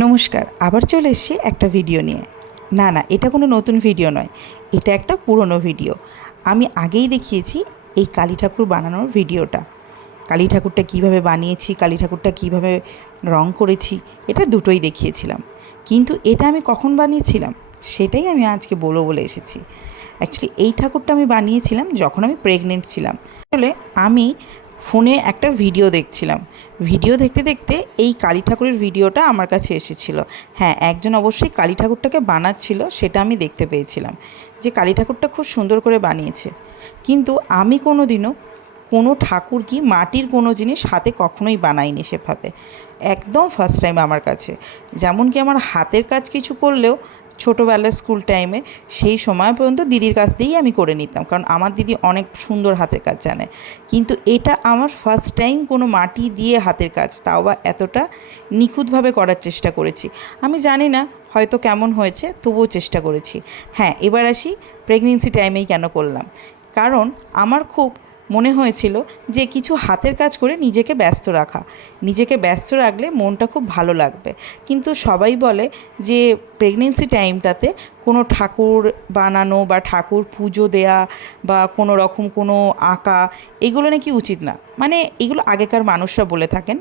নমস্কার, আবার চলে এসেছি একটা ভিডিও নিয়ে। না, এটা কোনো নতুন ভিডিও নয়, এটা একটা পুরনো ভিডিও। আমি আগেই দেখিয়েছি এই কালী ঠাকুর বানানোর ভিডিওটা। কালী ঠাকুরটা কীভাবে বানিয়েছি, কালী ঠাকুরটা কীভাবে রং করেছি, এটা দুটোই দেখিয়েছিলাম। কিন্তু এটা আমি কখন বানিয়েছিলাম সেটাই আমি আজকে বলবো বলে এসেছি। অ্যাকচুয়ালি এই ঠাকুরটা আমি বানিয়েছিলাম যখন আমি প্রেগনেন্ট ছিলাম। আসলে আমি ফোনে একটা ভিডিও দেখছিলাম, ভিডিও দেখতে দেখতে এই কালী ঠাকুরের ভিডিওটা আমার কাছে এসেছিল। হ্যাঁ, একজন অবশ্যই কালী ঠাকুরটাকে বানাচ্ছিল, সেটা আমি দেখতে পেয়েছিলাম যে কালী ঠাকুরটা খুব সুন্দর করে বানিয়েছে। কিন্তু আমি কোনো দিনও কোনো ঠাকুর কি মাটির কোনো জিনিস হাতে কখনোই বানাইনি সেভাবে। একদম ফার্স্ট টাইম আমার কাছে। যেমন কি আমার হাতের কাজ কিছু করলেও ছোটোবেলার স্কুল টাইমে সেই সময় পর্যন্ত দিদির কাছ দিয়েই আমি করে নিতাম, কারণ আমার দিদি অনেক সুন্দর হাতের কাজ জানে। কিন্তু এটা আমার ফার্স্ট টাইম কোনো মাটি দিয়ে হাতের কাজ, তাও বা এতটা নিখুঁতভাবে করার চেষ্টা করেছি। আমি জানি না হয়তো কেমন হয়েছে, তবুও চেষ্টা করেছি। হ্যাঁ, এবার আসি প্রেগনেন্সি টাইমেই কেন করলাম। কারণ আমার খুব মনে হয়েছিল যে কিছু হাতের কাজ করে নিজেকে ব্যস্ত রাখা, নিজেকে ব্যস্ত রাখলে মনটা খুব ভালো লাগবে। কিন্তু সবাই বলে যে প্রেগনেন্সি টাইমটাতে কোনো ঠাকুর বানানো বা ঠাকুর পুজো দেয়া বা কোনো রকম কোনো আঁকা, এগুলো নাকি উচিত না। মানে এগুলো আগেকার মানুষরা বলে থাকেন,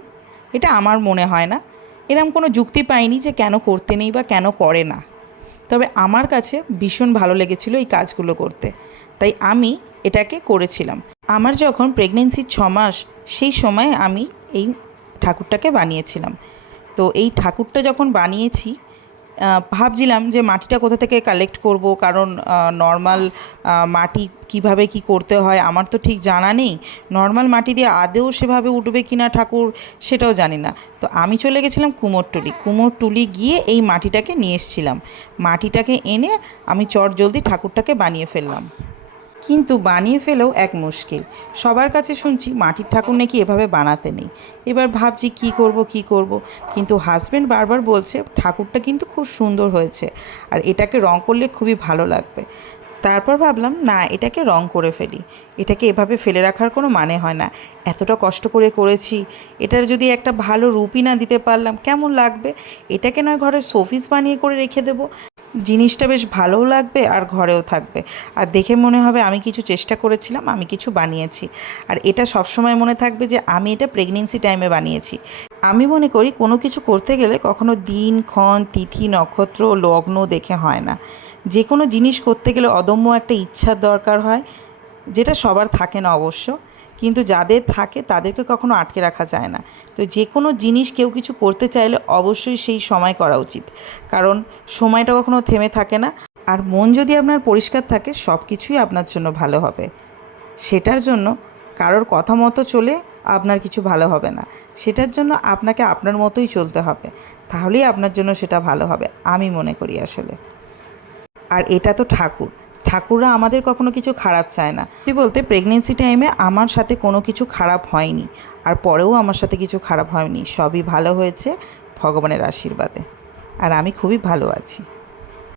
এটা আমার মনে হয় না। এরকম কোনো যুক্তি পাইনি যে কেন করতে নেই বা কেন করে না। তবে আমার কাছে ভীষণ ভালো লেগেছিল এই কাজগুলো করতে, তাই আমি এটাকে করেছিলাম। আমার যখন প্রেগনেন্সির 6 মাস, সেই সময় আমি এই ঠাকুরটাকে বানিয়েছিলাম। তো এই ঠাকুরটা যখন বানিয়েছি, ভাবছিলাম যে মাটিটা কোথা থেকে কালেক্ট করব, কারণ নর্মাল মাটি কিভাবে কি করতে হয় আমার তো ঠিক জানা নেই। নর্মাল মাটি দিয়ে আদৌ সেভাবে উঠবে কি না ঠাকুর, সেটাও জানি না। তো আমি চলে গেছিলাম কুমোরটুলি গিয়ে এই মাটিটাকে নিয়ে এসেছিলাম। মাটিটাকে এনে আমি চটজলদি ঠাকুরটাকে বানিয়ে ফেললাম। কিন্তু বানিয়ে ফেলেও এক মুশকিল। সবার কাছে শুনছি মাটির ঠাকুর নাকি এভাবে বানাতে নেই। এবার ভাবছি কী করব। কিন্তু হাজব্যান্ড বারবার বলছে ঠাকুরটা কিন্তু খুব সুন্দর হয়েছে, আর এটাকে রং করলে খুবই ভালো লাগবে। তারপর ভাবলাম না, এটাকে রং করে ফেলি। এটাকে এভাবে ফেলে রাখার কোনো মানে হয় না। এতটা কষ্ট করে করেছি, এটার যদি একটা ভালো রূপই না দিতে পারলাম কেমন লাগবে। এটাকে নয় ঘরের শোপিস বানিয়ে করে রেখে দেবো, জিনিসটা বেশ ভালোও লাগবে আর ঘরেও থাকবে, আর দেখে মনে হবে আমি কিছু চেষ্টা করেছিলাম, আমি কিছু বানিয়েছি। আর এটা সবসময় মনে থাকবে যে আমি এটা প্রেগনেন্সি টাইমে বানিয়েছি। আমি মনে করি কোনো কিছু করতে গেলে কখনো দিন ক্ষণ তিথি নক্ষত্র লগ্ন দেখে হয় না। যে কোনো জিনিস করতে গেলে অদম্য একটা ইচ্ছার দরকার হয়, যেটা সবার থাকে না অবশ্য, কিন্তু যাদের থাকে তাদেরকে কখনো আটকে রাখা যায় না। তো যে কোনো জিনিস কেউ কিছু করতে চাইলে অবশ্যই সেই সময় করা উচিত, কারণ সময়টা কখনো থেমে থাকে না। আর মন যদি আপনার পরিষ্কার থাকে সব কিছুই আপনার জন্য ভালো হবে। সেটার জন্য কারোর কথা মতো চলে আপনার কিছু ভালো হবে না। সেটার জন্য আপনাকে আপনার মতোই চলতে হবে, তাহলেই আপনার জন্য সেটা ভালো হবে আমি মনে করি আসলে। আর এটা তো ঠাকুররা আমাদের কখনো কিছু খারাপ চায় না। সত্যি বলতে প্রেগনেন্সি টাইমে আমার সাথে কোনো কিছু খারাপ হয়নি, আর পরেও আমার সাথে কিছু খারাপ হয়নি। সবই ভালো হয়েছে ভগবানের আশীর্বাদে, আর আমি খুবই ভালো আছি।